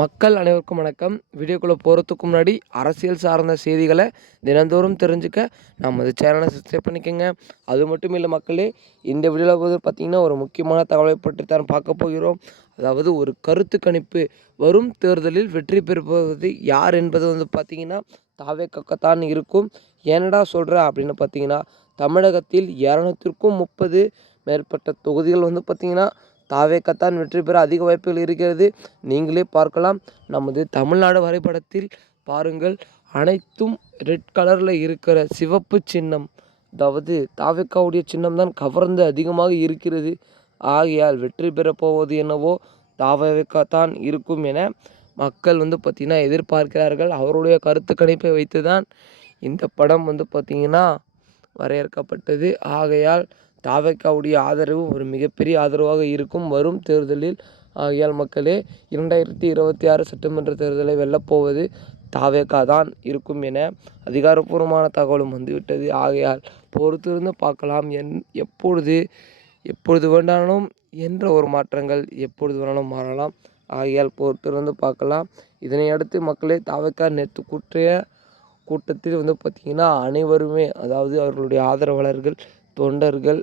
மக்கள் அனைவருக்கும் வணக்கம். வீடியோக்குள்ளே போகிறதுக்கு முன்னாடி அரசியல் சார்ந்த செய்திகளை தினந்தோறும் தெரிஞ்சுக்க நமது சேனலை சப்ஸ்கிரைப் பண்ணிக்கோங்க. அது மட்டும் இல்லை மக்களே, இந்த வீடியோவில் போது பார்த்திங்கன்னா ஒரு முக்கியமான தகவலை பற்றி தான் பார்க்க போகிறோம். அதாவது ஒரு கருத்து கணிப்பு, வரும் தேர்தலில் வெற்றி பெறுவது யார் என்பது பார்த்திங்கன்னா தாவேக்காத்தான் இருக்கும். ஏனடா சொல்கிற அப்படின்னு பார்த்திங்கன்னா, தமிழகத்தில் 230 மேற்பட்ட தொகுதிகள் பார்த்திங்கன்னா தாவேக்காத்தான் வெற்றி பெற அதிக வாய்ப்புகள் இருக்கிறது. நீங்களே பார்க்கலாம். நமது தமிழ்நாடு வரைபடத்தில் பாருங்கள், அனைத்தும் ரெட் கலரில் இருக்கிற சிவப்பு சின்னம், அதாவது தாவேக்காவுடைய சின்னம் தான் கவர்ந்து அதிகமாக இருக்கிறது. ஆகையால் வெற்றி பெறப் போவது என்னவோ தாவேக்காத்தான் இருக்கும் என மக்கள் பார்த்திங்கன்னா எதிர்பார்க்கிறார்கள். அவருடைய கருத்து கணிப்பை வைத்து தான் இந்த படம் பார்த்திங்கன்னா வரையறுக்கப்பட்டது. ஆகையால் தாவேக்காவுடைய ஆதரவு ஒரு மிகப்பெரிய ஆதரவாக இருக்கும் வரும் தேர்தலில். ஆகையால் மக்களே, 2026 சட்டமன்ற தேர்தலை வெல்லப்போவது தாவேக்கா தான் இருக்கும் என அதிகாரப்பூர்வமான தகவலும் வந்துவிட்டது. ஆகையால் பொறுத்திருந்து பார்க்கலாம். எப்பொழுது வேண்டாலும் என்ற ஒரு மாற்றங்கள் எப்பொழுது வேணாலும் மாறலாம். ஆகையால் பொறுத்திருந்து பார்க்கலாம். இதனை அடுத்து மக்களே, தாவேக்கா நேற்று கூட்டத்தில் பார்த்திங்கன்னா அனைவருமே, அதாவது அவர்களுடைய ஆதரவாளர்கள், தொண்டர்கள்,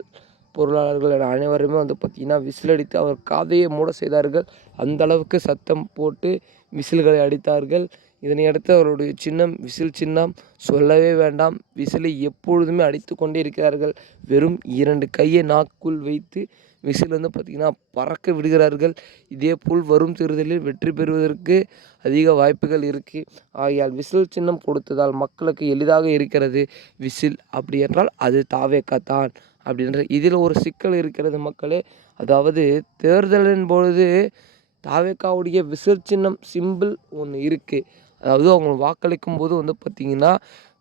பொருளாளர்கள் என அனைவருமே பார்த்திங்கன்னா விசிலடித்து அவர் காதையை மூட செய்தார்கள். அந்த அளவுக்கு சத்தம் போட்டு விசில்களை அடித்தார்கள். இதனை அடுத்து அவருடைய சின்னம் விசில் சின்னம், சொல்லவே வேண்டாம். விசிலை எப்பொழுதுமே அடித்து கொண்டே இருக்கிறார்கள். வெறும் 2 கையை நாக்குள் வைத்து விசில் பார்த்திங்கன்னா பறக்க விடுகிறார்கள். இதேபோல் வரும் தேர்தலில் வெற்றி பெறுவதற்கு அதிக வாய்ப்புகள் இருக்குது. ஆகையால் விசில் சின்னம் கொடுத்ததால் மக்களுக்கு எளிதாக இருக்கிறது. விசில் அப்படி என்றால் அது தாவேக்காத்தான் அப்படின்ற இதில் ஒரு சிக்கல் இருக்கிறது மக்களே. அதாவது தேர்தலின் பொழுது தாவேக்காவுடைய விசில் சின்னம் சிம்பிள் ஒன்று இருக்குது. அதாவது அவங்க வாக்களிக்கும் போது பார்த்திங்கன்னா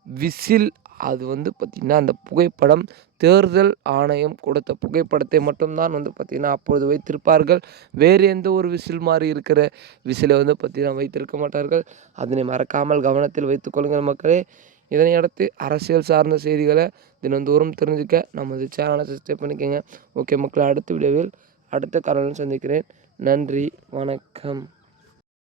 விசில், அது பார்த்திங்கன்னா அந்த புகைப்படம் தேர்தல் ஆணையம் கொடுத்த புகைப்படத்தை மட்டும்தான் பார்த்திங்கன்னா அப்பொழுது வைத்திருப்பார்கள். வேறு எந்த ஒரு விசில் மாதிரி இருக்கிற விசிலை பார்த்திங்கன்னா வைத்திருக்க மாட்டார்கள். அதனை மறக்காமல் கவனத்தில் வைத்துக்கொள்ளுங்கள் மக்களே. இதனை அடுத்து அரசியல் சார்ந்த செய்திகளை தினந்தோறும் தெரிஞ்சுக்க நமது சேனலை சப்ஸ்கிரைப் பண்ணிக்கோங்க. ஓகே மக்கள், அடுத்த வீடியோவில் அடுத்த காணொளியில் சந்திக்கிறேன். நன்றி, வணக்கம்.